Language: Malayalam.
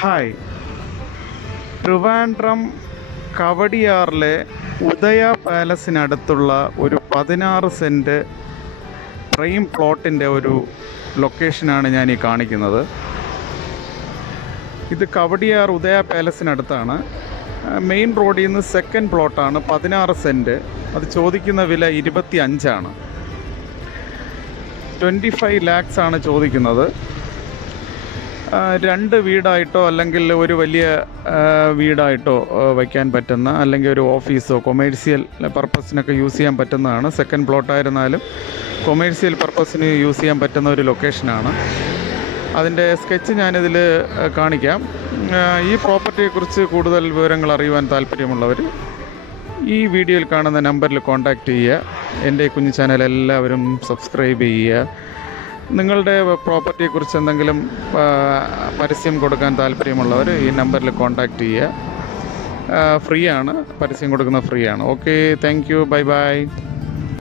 ഹായ്. ട്രിവാൻഡ്രം കവടിയാറിലെ ഉദയ പാലസിനടുത്തുള്ള ഒരു 16 സെൻറ്റ് പ്രൈം പ്ലോട്ടിൻ്റെ ഒരു ലൊക്കേഷനാണ് ഞാൻ ഈ കാണിക്കുന്നത്. ഇത് കവടിയാർ ഉദയ പാലസിനടുത്താണ്. മെയിൻ റോഡിൽ നിന്ന് സെക്കൻഡ് പ്ലോട്ടാണ്, 16 സെൻറ്റ്. അത് ചോദിക്കുന്ന വില 25 25 ലാക്സ് ആണ് ചോദിക്കുന്നത്. 2 വീടായിട്ടോ അല്ലെങ്കിൽ ഒരു വലിയ വീടായിട്ടോ വയ്ക്കാൻ പറ്റുന്ന, അല്ലെങ്കിൽ ഒരു ഓഫീസോ കൊമേഴ്സ്യൽ പർപ്പസിനൊക്കെ യൂസ് ചെയ്യാൻ പറ്റുന്നതാണ്. സെക്കൻഡ് പ്ലോട്ടായിരുന്നാലും കൊമേഴ്സ്യൽ പർപ്പസിന് യൂസ് ചെയ്യാൻ പറ്റുന്ന ഒരു ലൊക്കേഷനാണ്. അതിൻ്റെ സ്കെച്ച് ഞാനിതിൽ കാണിക്കാം. ഈ പ്രോപ്പർട്ടിയെക്കുറിച്ച് കൂടുതൽ വിവരങ്ങൾ അറിയുവാൻ താല്പര്യമുള്ളവർ ഈ വീഡിയോയിൽ കാണുന്ന നമ്പറിൽ കോൺടാക്റ്റ് ചെയ്യുക. എൻ്റെ കുഞ്ഞു ചാനൽ എല്ലാവരും സബ്സ്ക്രൈബ് ചെയ്യുക. നിങ്ങളുടെ പ്രോപ്പർട്ടിയെക്കുറിച്ച് എന്തെങ്കിലും പരസ്യം കൊടുക്കാൻ താല്പര്യമുള്ളവർ ഈ നമ്പറിൽ കോൺടാക്റ്റ് ചെയ്യുക. ഫ്രീ ആണ്, പരസ്യം കൊടുക്കുന്നത് ഫ്രീ ആണ്. Okay, thank you, bye bye.